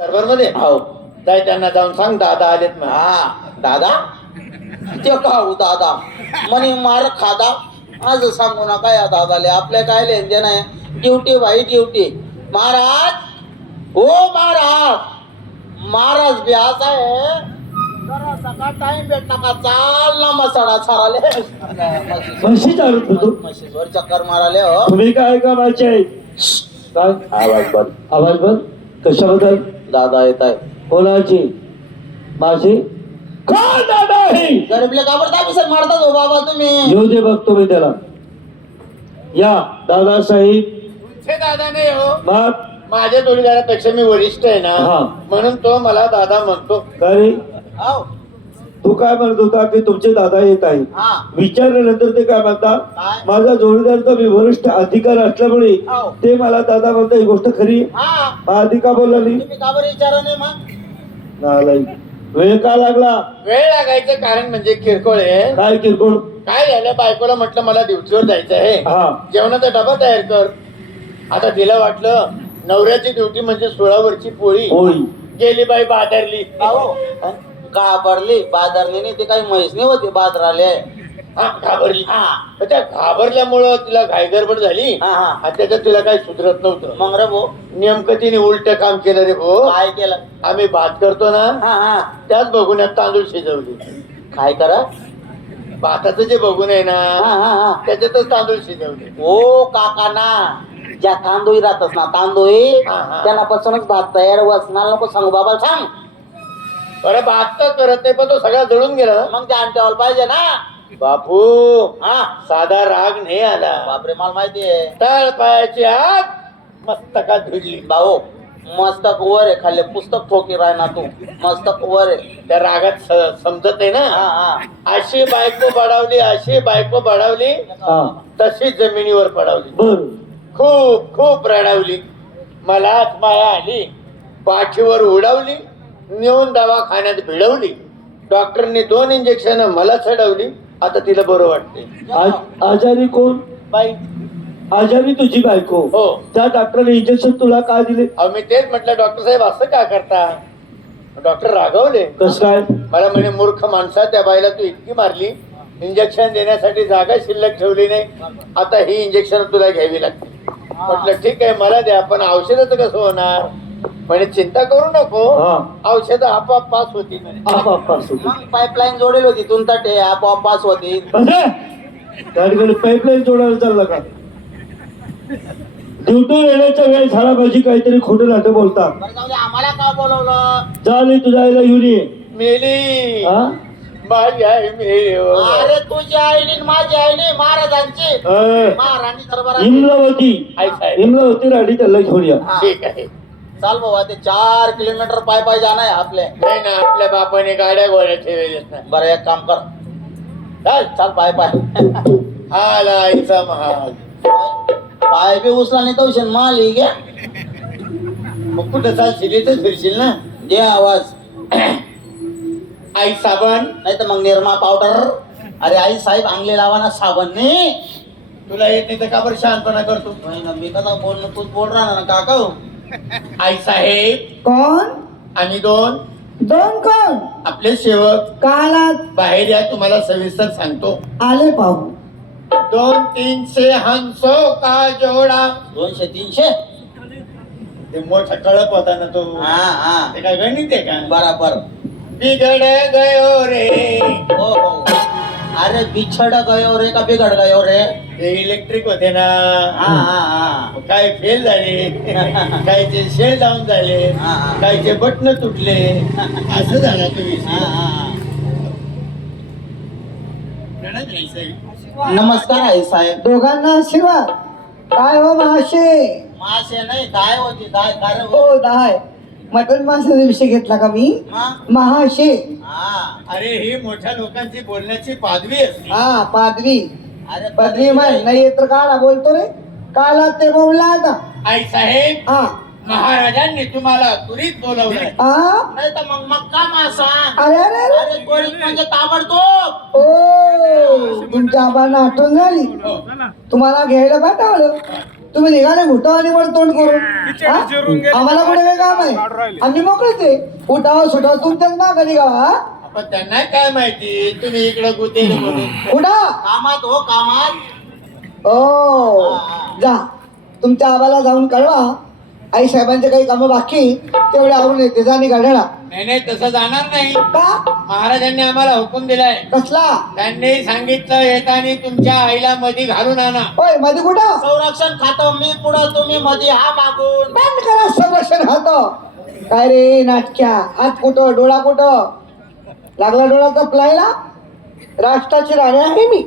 दरबार मध्ये हो जाय त्यांना जाऊन सांग दादा आलेत म्हणा. हा दादा ते का हो दादा म्हणे मार खादा आज सांगू नका या दादाले आपल्या काय लेनदेन आहे ड्युटी भाई ड्युटी महाराज हो महाराज महाराज बी असा आहे जरा सकाळ टाइम भेटला का चाल ना मसाडा साराले म्हशी चालत होतो. म्हशीवर चक्कर माराले हो तुम्ही काय कामाचे काय आवाज बंद आवाज बंद कशाबद्दल दादा येत आहे कोणाची माझी कोण दादा आहे गरीबले काबर दाबीसर मारतात हो बाबा तुम्ही येऊ दे बघतो मी त्याला या दादासाहेब तुमचे दादा नाही हो मग माझ्या जोडीदारापेक्षा मी वरिष्ठ आहे ना हा. म्हणून तो मला दादा म्हणतो. काय रे हो तू काय म्हणत होता की तुमचे दादा येत आहे हा विचारल्यानंतर ते काय म्हणता काय? माझा जोडीदारचा मी वरिष्ठ अधिकार असल्यामुळे हो. ते मला दादा म्हणता ही गोष्ट खरी हा हा अधिकार बोलली तुम्ही का बरं विचारा नाही मग नालायक. वेळ का लागला वेळ लागायचं कारण म्हणजे किरकोळ आहे. काय किरकोळ काय झालं बायकोला म्हटलं मला ड्युटीवर जायचं आहे हा जेवणाचा डबा तयार कर. आता तिला वाटलं नवऱ्याची ड्युटी म्हणजे 16 वरची पोळी. होळी गेली बाई बादरली. अहो घाबरली बाजारली नाही ते काही म्हैस नाही होते बाजाराले हा, घाबरली. हा पण त्या घाबरल्यामुळं तिला घाई गडबड झाली हा हा आणि त्याच्यात तिला काही सुधरत नव्हतं. मग रे भाऊ नेमकं तिने उलट काम केलं रे भाऊ. काय केलं आम्ही भात करतो ना हा हा त्याच बघुन्यात तांदूळ शिजवली. काय करा भाताचं जे बघून आहे हा ना हा हा त्याच्यातच तांदूळ शिजवले. ओ काका ना ज्या तांदूळी राहतस ना तांदूळी हा, हा. त्यापासूनच भात तयार वसणार नको सांगू बाबा सांग बरं भात तर करत नाही पण तो सगळा जळून गेला. मग ते आणतेवाल पाहिजे ना बापू हा साधा राग नाही आला. बापरे मला माहिती आहे तळ पायाची आग मस्तकात भिडली. भाऊ मस्तक वर आहे खाली पुस्तक ठोकी राहणार तू मस्तक वर आहे त्या रागात समजत नाही हा ना. हा अशी बायको बडावली अशी बायको बडावली हा तशी जमिनीवर पडावली. बर खूप खूप रडावली. मलाच माया आली पाठीवर उडवली नेऊन दवाखान्यात भिडवली. डॉक्टरने 2 इंजेक्शन मला चढवली. आता तिला बरं वाटते. आजारी कोण बाई आजारी तुझी बायको हो. त्या डॉक्टरने इंजेक्शन तुला का दिले अहो मी तेच म्हटलं डॉक्टर साहेब असं का करता. डॉक्टर रागवले. कस काय मला म्हणे मूर्ख माणसा त्या बाईला तू इतकी मारली इंजेक्शन देण्यासाठी जागा शिल्लक ठेवली नाही. आता ही इंजेक्शन तुला घ्यावी लागते. म्हटलं ठीक आहे मला द्या पण औषधाचं कसं होणार. म्हणे चिंता करू नको हा औषध आपोआप पास होती म्हणे. मग पाईपलाईन जोडेल होती तुमचा ते आपोआप पास होती त्या ठिकाणी पाईपलाईन जोडायला चालला का ड्युटी येण्याच्या वेळेस झाला पाहिजे काहीतरी खोटं नाटक बोलता बरं जाऊ दे, आम्हाला का बोलवलं चालेल तुझ्या आईला घेऊन ये मेली हा माझी आई मेली हो. अरे तुझी आई नाही माझी आई नाही महाराजांची अं, महाराणी दरबारात इमलावती आई साहेब इमलावती राणी त्याला घेऊन या हा. ठीक आहे. चाल बाबा ते 4 किलोमीटर पाय जाणं आहे आपले नाही ना आपल्या बापाने गाड्या गोड्या ठेवलेल्याच नाही. बरं एक काम कर चाल चाल पाय हाल आईचा महाल. पाय बी उचला नाही तो माल ही घ्या मग कुठं चालशील इथं फिरशील ना. दे आवाज आई साबण नाही तर मग निरमा पावडर अरे आई साहेब आंगले लावा ना साबण ने तुला येत नाही तर का बरं शहाणपणा करतो. नाही ना मी कसा बोलणं तूच बोल राहणार ना काका आई साहेब कौन आम्ही 2 दोन कौन आपले सेवक कालात बाहेर या तुम्हाला सविस्तर सांगतो. आले पाहू 200-300 हंसो का जोडा. 200-300 ते मोठा कळप होता ना तो. हा हा ते काय गणित आहे का. बराबर बिघड गयो रे. हो हो अरे बिछड गयो रे का बिघड गयो रे ते इलेक्ट्रिक होते ना. हा हा हा काय फेल झाले कायचे शेल डाऊन झाले हा, हा. कायचे बटन तुटले असं झालं तुम्ही. हा, हा. नमस्कार आई साहेब दोघांना आशीर्वाद काय हो मासे मासे नाही दाय होती दाय कारण हो दाय मटन माशाचा विषय घेतला का मी महाशे हा अरे ही मोठ्या लोकांची बोलण्याची पादवी असते. हा पादवी अरे पदवी माय नाही येत तर काला बोलतो रे काला ते बोलला आता आई साहेब हा महाराजांनी तुम्हाला त्वरित बोलवलंय. हा नाही तर मग मक्का मासा अरे अरे अरे अरे त्वरित म्हणजे ताबडतोब ओ तुमच्या आबांना आठवण झाली हो. तुम्हाला घ्यायला पाठवलं तुम्ही निघाले घुटा आणि वर तोंड करून हा? आम्हाला कुठे काही काम आहे? आम्ही मोकळेच आहे. उठावा सुटावा तुमच्याच मागं निघावा हा? पण त्यांना काय माहिती तुम्ही इकडे गुतेले म्हणून. उठा. कामात हो कामात. ओ जा तुमच्या आबाला जाऊन कळवा आई साहेबांचे काही कामं बाकी तेवढे आवडून येते जा निघालेला. नाही नाही तसं जाणार नाही. का? महाराजांनी आम्हाला हुकूम दिलाय. कसला? त्यांनी सांगितलं येताना तुमच्या आईला मध्ये घालून आणा. होय मध्ये कुठं? संरक्षण खातं मी पुढं तुम्ही मध्ये हा मागून. बंद करा संरक्षण हात. काय रे नाटक्या हात कुठं डोळा कुठं लागला डोळा कपलायला. राष्ट्राची राणी आहे मी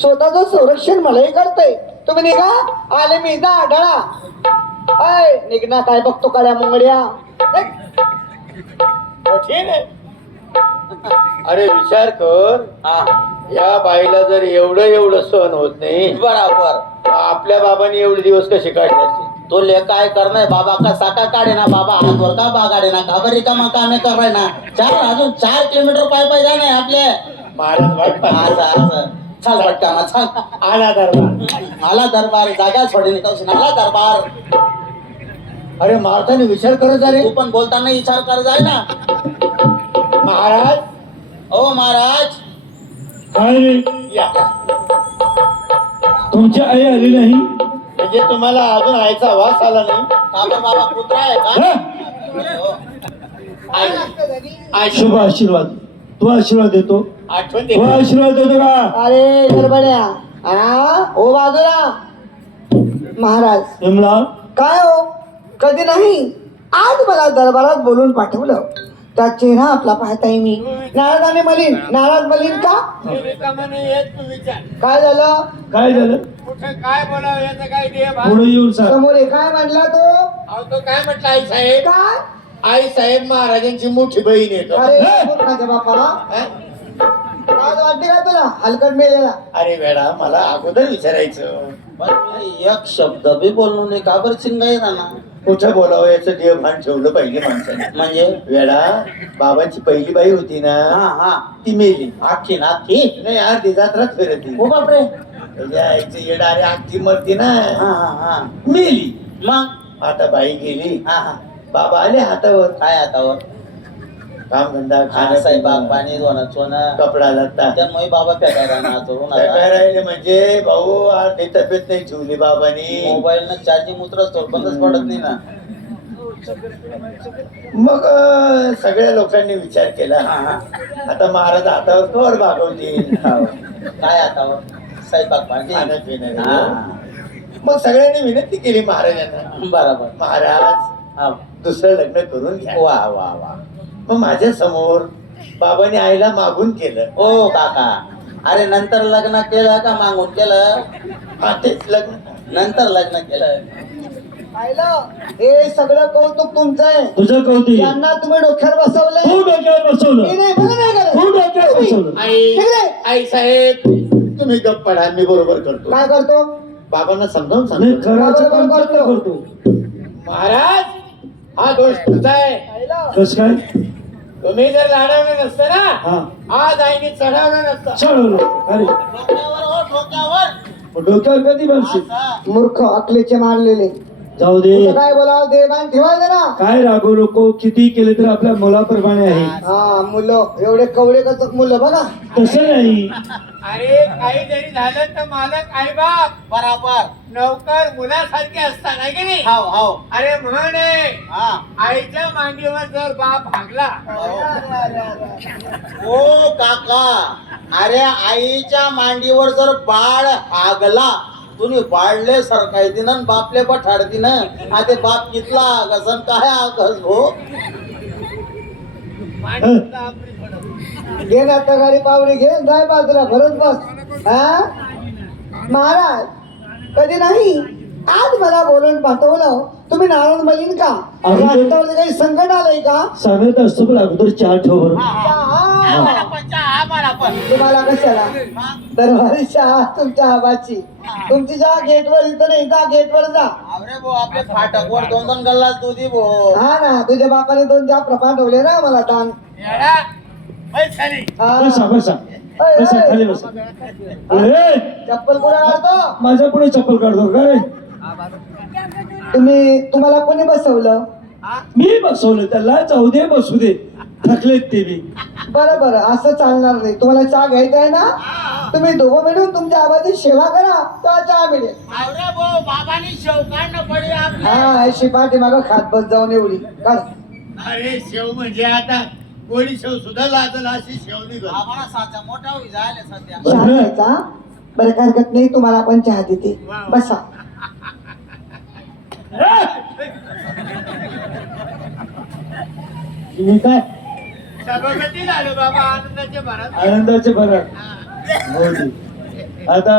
स्वतःचं संरक्षण मलाही करतय. तुम्ही निघा आले मी जा डळा. अय निघना काय बघतो काळ्या मुंगड्या. कठीण आहे. अरे विचार कर या बाईला जर एवढं सहन होत नाही बराबर. आपल्या बाबांनी एवढे दिवस कसे काढले असते. तो ले काय करणार बाबा कसा का काढे ना बाबा हातवर का बागाडे ना घाबरी का मग कामे कराय ना अजून 4 किलोमीटर पाय जाणे आपले. महाराज वाट पाहत. असं चल पटकाना चल. आला दरबार. आला दरबार जागा सोडे निघाल आला दरबार. अरे मारताना विचार करत अरे तू पण बोलताना विचार कर जाय ना. महाराज. ओ महाराज. काय रे या तुमची आई आली नाही? म्हणजे तुम्हाला अजून आईचा वास आला नाही. बाबा बाबा कुत्रा आहे का? हा? आई शुभ आशीर्वाद. तू आशीर्वाद देतो? आठवण तू दे. आशीर्वाद देतो का? अरे गडबड्या हा ओ बाजूला. महाराज विमला काय हो कधी नाही आज मला दरबारात बोलून पाठवलं. त्या चेहरा आपला पाहताय मी नाराज मलिन. नाराज मलिन का? रिकामाने येत तू विचार. काय झालं? काय झालं? कुठे काय बोलावं याचं काय ते भाग. पुढे येऊन सांग. समोर आहे. काय म्हणला तो? अहो तो काय म्हटलं आई साहेब. काय? आई साहेब महाराजांची मोठी बहीण येतो. अरे मूर्खाच्या बापा आज वाटते का तुला हलकट मेलेला? अरे वेडा मला अगोदर विचारायचं. पण मी एक शब्द बी बोललो नाही का बरं चिंगाई राहणार. कुठं बोलावं याचं देवभान ठेवलं पाहिजे माणसाने. म्हणजे वेडा बाबांची पहिली बाई होती ना हा हा ती मेली. आखी ना आखी. नाही अर्धी जात्रात फिरती. हो बापरे. त्याच्या आईचं येडा अरे आखी मरती ना हा हा हा. मेली. मग आता बाई गेली. हा हा. बाबा आले हातावर. काय हातावर? काम धंदा खाणं साहेबाग पाणी दोन सोनं कपडा लत्ता त्यामुळे बाबा पेटाय राहणार चोरून काय काय राहिले म्हणजे भाऊ अर्धी तब्येत नाही ठेवली बाबांनी. मोबाईल न चार्जिंग उतरत बंदच पडत नाही ना. मग सगळ्या लोकांनी विचार केला आता महाराज हातावर कवर भागवतील. काय हातावर? स्वयंपाक पाणी खाणं पिणं. हा. मग सगळ्यांनी विनंती केली महाराजांना. बरोबर. महाराज हा. दुसरं लग्न करून घ्या. वा वा वा. मग माझ्या समोर बाबांनी आईला मागून केलं. ओ काका अरे नंतर लग्न केलं का मागून केलं? हा तेच लग्न. नंतर लग्न केलं. पाहिलं? हे सगळं कौतुक तुमचं आहे. तुझं कौतिक. त्यांना तुम्ही डोक्यावर बसवलंय. तू डोक्यावर बसवलं. मी नाही मला नाही करत. तू डोक्यावर बसवलं. आई तिकडे. आई साहेब तुम्ही गप्प पडा मी बरोबर करतो. काय करतो? बाबांना समजावून नाही सांगतो. करायचं काम चांगलं करतो. महाराज हा दोष तुमचा आहे. पाहिलं? कस काय? तुम्ही जर लाडवलं नसतं ना हा आज आईने चढवलं नसतं. चढवलं. अरे डोक्यावर हो डोक्यावर. डोक्यावर कधी बनशील? मूर्ख अकलेचे मारलेले. जाऊ दे. तुझं काय बोलावं देवान ठेवायचं ना. काय रागवू नको. किती केले तर आपल्या मुलाप्रमाणे आहे. हा मुलं एवढे कवडे कसं मुलं बघा. तसं नाही. अरे काही जरी झालं तर मालक आई बाप बराबर. नौकर मुलासारखे असतात आहे की नाही. हाव हाव. अरे म्हणे हा. आईच्या मांडीवर जर बाप भागला ओ काका अरे आईच्या मांडीवर जर बाळ हागला तुम्ही बाळले सरकायती ना बापले बठाडती ना. आता बाप कितला आगसन काय आगस भो. मांडीवर आपली पडत. घे ना तगारी पावरी घे जाय बाजूला भरत बस. हा महाराज कधी नाही आज मला बोलून पाठवलं. तुम्ही नारायण बलीन का? अरे. राष्ट्रावर काही संकट आलंय का? सांगत असतो पण अगोदर चहा ठेव बरं. तुम्हाला कशाला दरबारी चहा तुमच्या आबाची. तुमची चहा गेटवर इथं नाही जा गेटवर जा. अरे भो आपले फाटकवर 2-2 गल्लास दुधी भो. हा ना तुझ्या बापाने 2 चहा प्रपात ठेवले ना मला दान. येडा, बैस खाली. हा. बसा बसा बसा खाली बसा. अरे चप्पल कुठे काढतो? माझ्या पुढे चप्पल काढतो काय? तुम्हाला कोणी बसवलं? मी बसवलं त्याला, जाऊ दे बसू दे, थकलेत ते बी. बरं असं चालणार नाही. तुम्हाला चहा घ्यायचा आहे ना, तुम्ही दोघं मिळून तुमच्या आबाची सेवा करा, तर चहा मिळेल. बाबांनी शेवकांड पडली आपली. हा अशी पाठी मागं खात बस जाऊन एवढी काय. अरे शेव म्हणजे आता कोणी शेव सुद्धा लाजल अशी शेव निघत. आम्हाला साचा मोठा होई जायला सध्या. चहा घ्यायचा? बरं काय हरकत नाही, तुम्हाला पण चहा देते, बसा. मी काय सभापती झालो बाबा आनंदाच्या भरात. आनंदाचे बरं हो ते. आता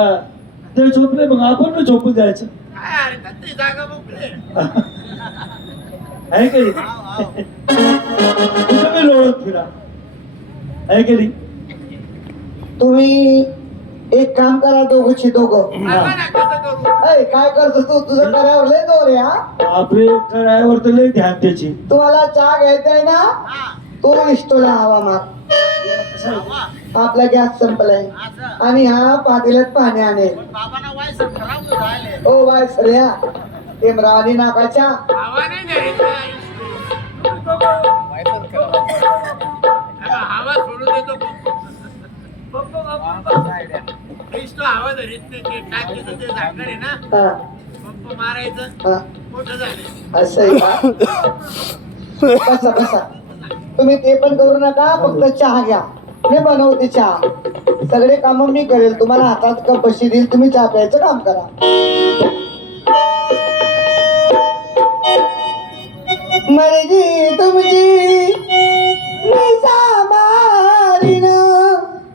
ते झोपले, मग आपण पण झोपून जायचं काय हरकत नाही, जागा मोकळी आहे. आहे की नाही? कुठं मी लोळत फिरा, आहे की नाही? तुम्ही एक काम करा, दोघंची दोघं. बाबा ना कसं करू? ऐ, काय करतो तू? तुझं करावर लय जोर आहे हा. आपले करायवर तर लय ध्यान त्याची. तुम्हाला चहा घ्यायचा आहे ना, तो इष्टोला हवा मार. आपला गॅस संपलाय आणि हा पातेल्यात पाणी आणेल. बाबांना वाय खराब झाले. ओ बाय सऱ्या, इम्रानी नाकाच्या. हवा नाही द्यायची. आता हवा सोडून देतो पंप हवा धरीत नाही. ते टाकीचं ते झाकण आहे ना, हा, पंप मारायचं, हा. मोठं झालं. असं आहे का? बसा. तुम्ही ते पण करू नका, फक्त चहा घ्या. मी बनवते चहा, सगळे काम मी करेल. तुम्हाला हातात कप बशी देईल, तुम्ही चहा प्यायचं काम करा. मर्जी तुमची